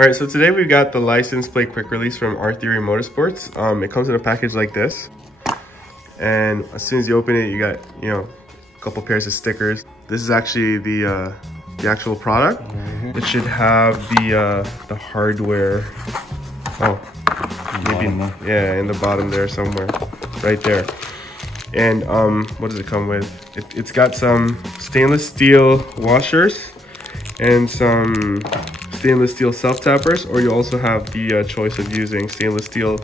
All right, so today we've got the license plate quick release from R Theory Motorsports. It comes in a package like this. And as soon as you open it, you got, a couple pairs of stickers. This is actually the actual product. It should have the hardware. Oh, maybe, yeah, in the bottom there somewhere, right there. And what does it come with? It's got some stainless steel washers and some stainless steel self-tappers, or you also have the choice of using stainless steel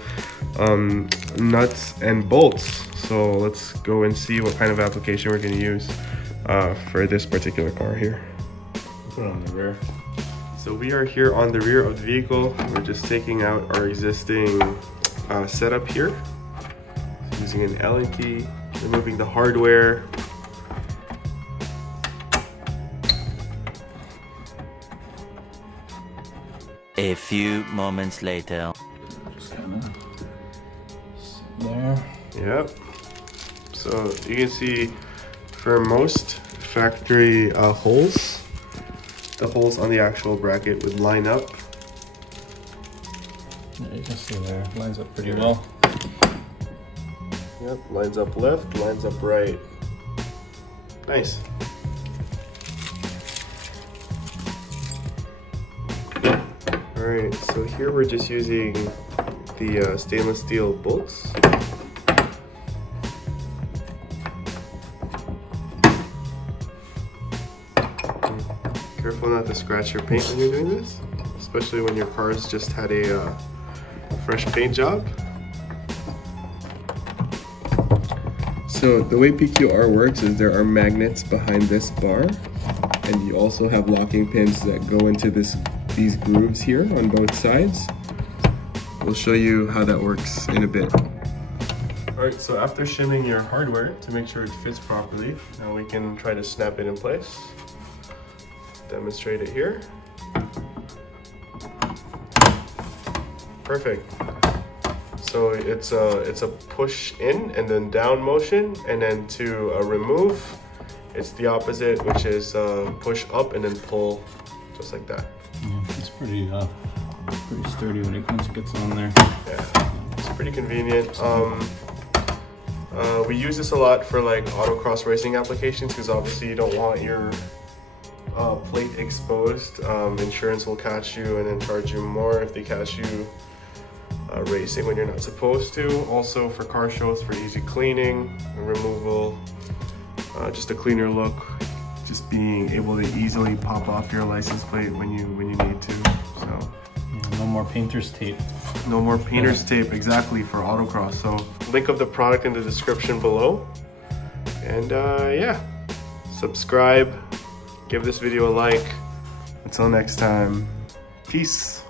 nuts and bolts. So let's go and see what kind of application we're going to use for this particular car here. Put it on the rear. So we are here on the rear of the vehicle. We're just taking out our existing setup here. So using an Allen key, removing the hardware. A few moments later. Just kind of there. Yep. So you can see for most factory holes, the holes on the actual bracket would line up. Yeah, you can see there, lines up pretty well. Yep, lines up left, lines up right. Nice. Alright, so here we're just using the stainless steel bolts. Careful not to scratch your paint when you're doing this, especially when your car's just had a fresh paint job. So the way PQR works is there are magnets behind this bar, and you also have locking pins that go into these grooves here on both sides. We'll show you how that works in a bit. Alright, so after shimming your hardware to make sure it fits properly, now we can try to snap it in place. Demonstrate it here. Perfect. So it's a push in and then down motion, and then to remove, it's the opposite, which is push up and then pull, just like that. Yeah, it's pretty sturdy when it gets on there. Yeah, it's pretty convenient. We use this a lot for like autocross racing applications because obviously you don't want your plate exposed. Insurance will catch you and then charge you more if they catch you racing when you're not supposed to. Also for car shows, for easy cleaning and removal, just a cleaner look, just being able to easily pop off your license plate when you need to. So yeah, no more painter's tape. No more painter's tape, exactly, for autocross. So link of the product in the description below. And yeah, subscribe, give this video a like. Until next time, peace.